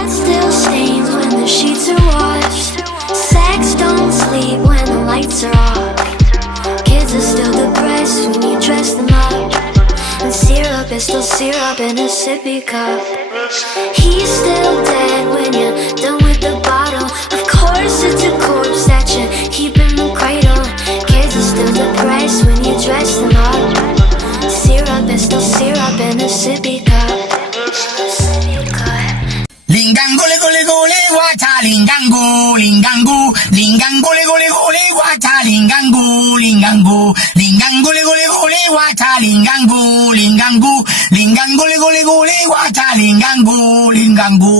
Blood still stains when the sheets are washed. Sex don't sleep when the lights are off. Kids are still depressed when you dress them up. And syrup is still syrup in a sippy cup. He's still dead when you're done with the bottle. Of course it's a corpse that you keep in the cradle. Kids are still depressed when you dress them up. Syrup is still syrup in a sippy cup. Lingango le gole gole wacha lingango lingango lingango le gole gole wacha lingango lingango lingango le gole gole wacha lingango lingango lingango le gole gole wacha lingango lingango